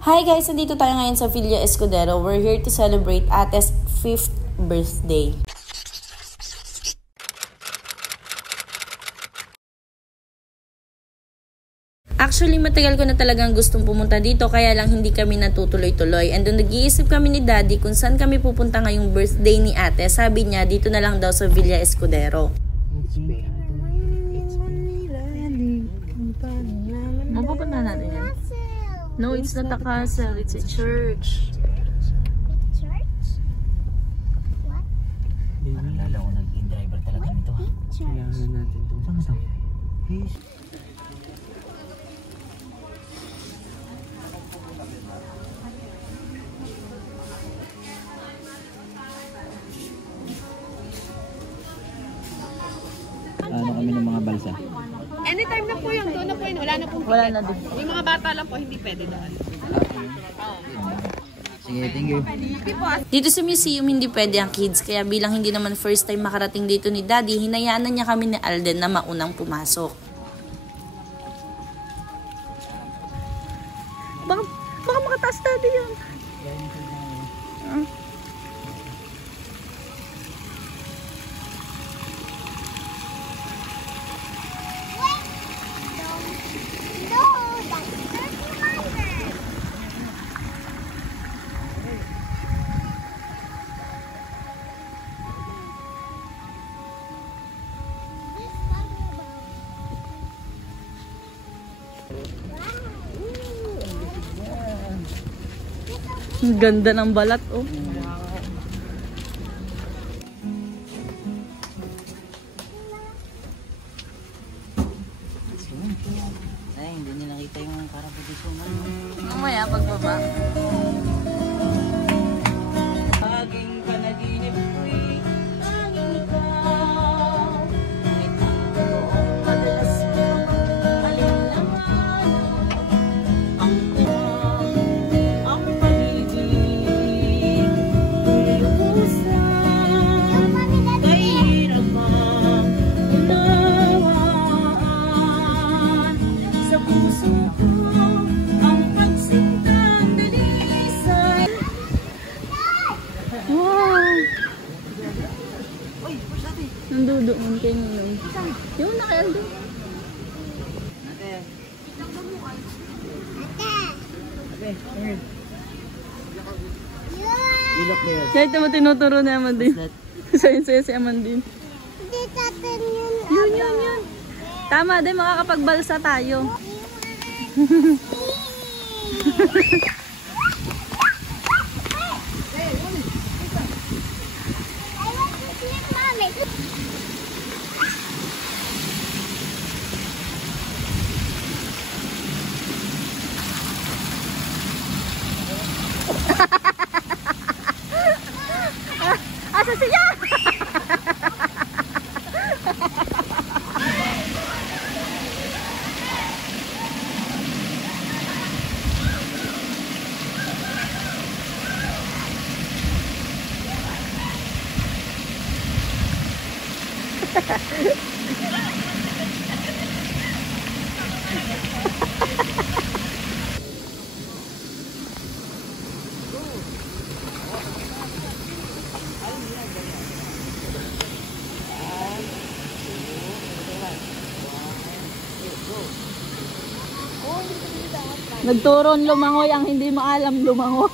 Hi guys! Nandito tayo ngayon sa Villa Escudero. We're here to celebrate Ate's 5th birthday. Actually, matagal ko na talagang gustong pumunta dito kaya lang hindi kami natutuloy-tuloy. And doon nag-iisip kami ni Daddy kung saan kami pupunta ngayong birthday ni Ate. Sabi niya, dito na lang daw sa Villa Escudero. Mapupunta natin yan. No, it's not a castle. It's a church. Church? What? Naalala ko naging driver talaga nito ha. Kailangan natin ito. Saan ka to? Ano kami ng mga balsa? Anytime na po yun, doon na po yun. Wala na pong Wala na din. Yung mga bata lang po, hindi pwede doon. Sige, thank you. Dito sa museum, hindi pwede ang kids. Kaya bilang hindi naman first time makarating dito ni Daddy, hinayaan na niya kami ni Alden na maunang pumasok. Baka makataas Daddy yun. Ang ganda ng balat, oh. Ay, hindi nila nakita yung karabutisyon. Mamaya, pagbaba. Aking panaginip ko'y tanging ikaw. Ngunit ang totoong madalas mo alinlangan. Ang pag-ibig ko'y lubusan. Kay hirap ang unawaan. Sa puso ko ang pagsintang dalisay. Wow! Nandudoon kayo ngayon. Yung na kayo doon. Ilok na yun. Kahit naman tinuturo ni Amandine. Sa'yo si Amandine. Hindi natin yun. Yun. Tama din, makakapagbalsa tayo. I want to sleep, Mommy. Asa siya? Nagturon lumangoy ang hindi maalam lumangoy.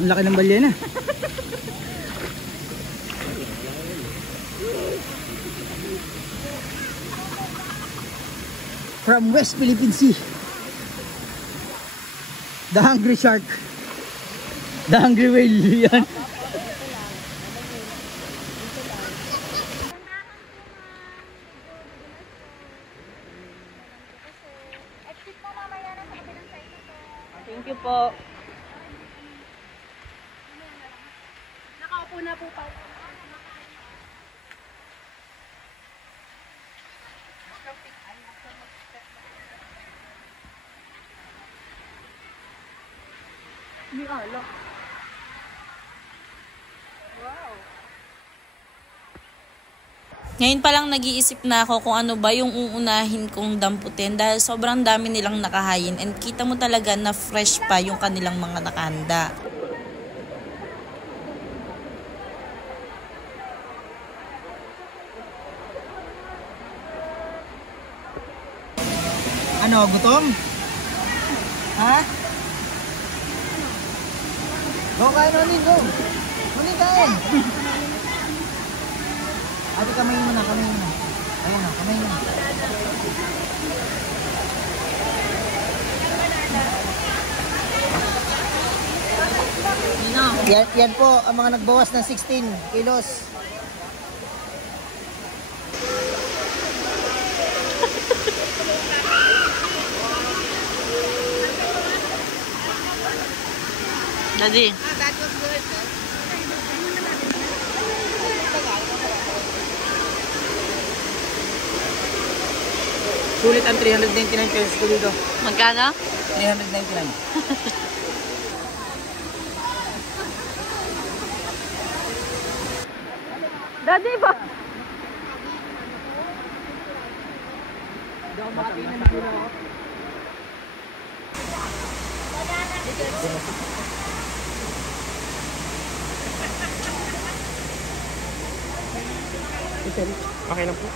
Ang laki ng balyena. From West Philippine Sea. The Hungry Shark. The Hungry Whale. Yan. Thank you po. Nakaupo na po pa. Hindi alak. Ngayon pa lang nag-iisip na ako kung ano ba yung uunahin kong damputin dahil sobrang dami nilang nakahayin and kita mo talaga na fresh pa yung kanilang mga nakahanda. Ano, gutom? Ha? Go, kain, Nonin, go. Nonin, kain. Ate, kamay muna, kamay muna. Ayun na, kamay muna. Yan po ang mga nagbawas ng 16 kilos. Daddy. That was good. Sulit ang 399 pesos ko dito. Magkano? 399. Daddy ba? Okay lang po.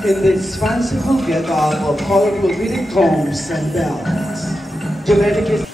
In this fanciful get-up of colorful beaded combs and bells, Genetic is